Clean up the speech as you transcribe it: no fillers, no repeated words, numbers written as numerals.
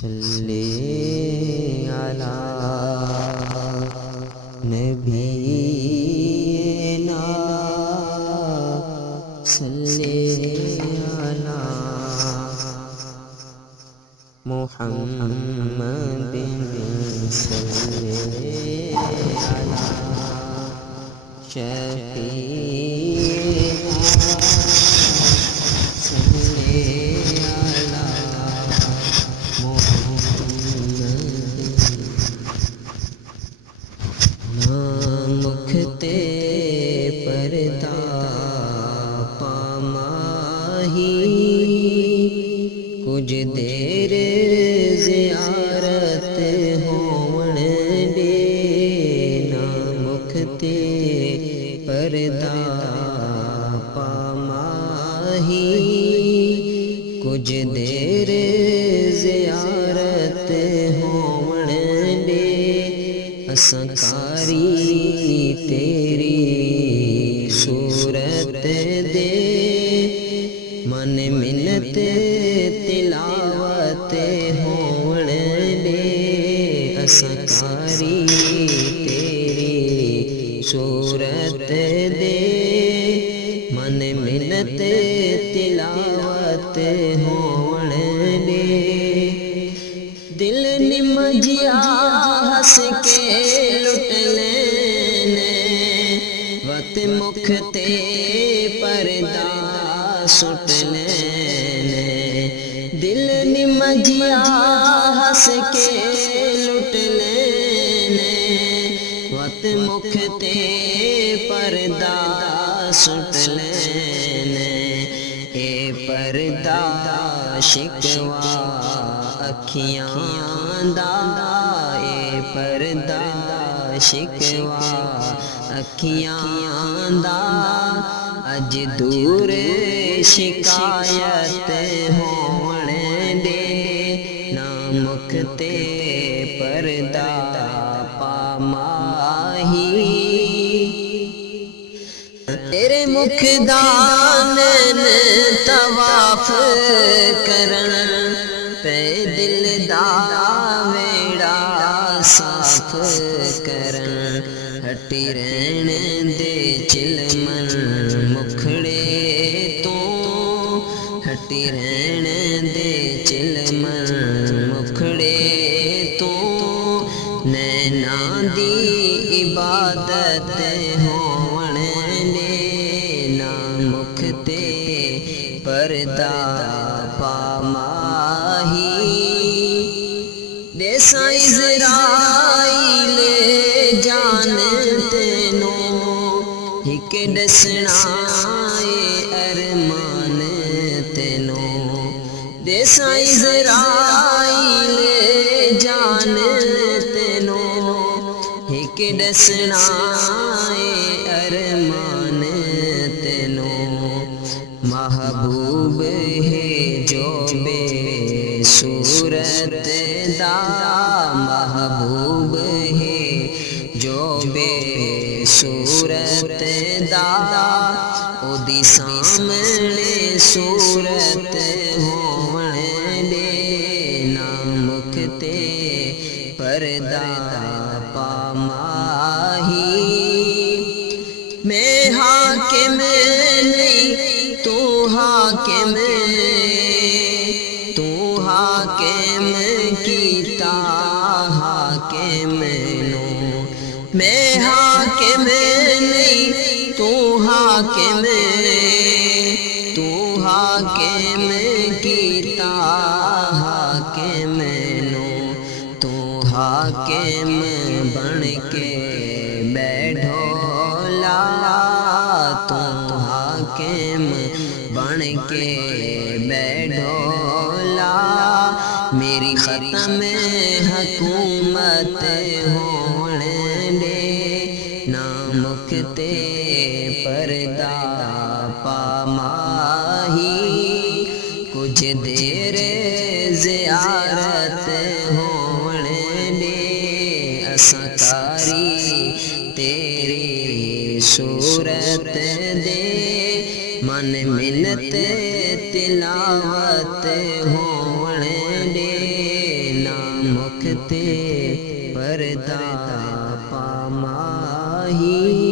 صلی علی نبینا صلی علی محمد صلی علی شفیعنا صلی علی محمد نامکھ تے پردہ پاماہی کچھ دیر زیارت ہون دے نامکھ تے پردہ پاماہی کچھ دیر زیارت ہون دے اساں کاری تیری صورت دے من منت تلاوت ہون دے اساں کاری تیری صورت دے من منت تلاوت ہون دے دل نمجیا ہس کے لٹ لینے وقت مکھ تے پردہ سٹ لینے دل نمجیا ہس کے لٹ لینے وقت مکھ تے پردہ سٹ لینے اے پردہ شکوا اکھیاں دا اے پردہ شکوا اکھیاں دا اج دور شکایت ہون دے نامکھ تے پردہ پاماہی تیرے مکھ دانن طواف کرن پہ دل دا ویڑا صاف کرن ہٹی رہن دے چلمن مکھڑے تو ہٹی رہن دے چلمن مکھڑے تو نینا دی عبادت ہون دے نامکھ تے پردہ پاماہی دیساں اسرائیل جان تینوں ہک دسنا اے ارمان تینوں دیساں اسرائیل جان تینوں ہک دسنا اے ارمان تینوں محبوب ہے جو بے صورت دا محبوب ہے جو بے صورت دا او دی سامنے صورت ہون دے نامکھ تے پردہ پاماہی میں حاکم نہیں تو حاکم تو حاکم کیتا حاکم نو میں حاکم نہیں تو حاکم کیتا حاکم نو تو حاکم بن کے بیٹھو لا تو حاکم بن کے بیٹھو لا میری ختم حکومت ہون دے نامکھ تے پردہ پاماہی کچھ دیر زیارت ہون دے اساں کاری تیری صورت دے من منت تلاوت ہون دے مکتے پردہ پاماہی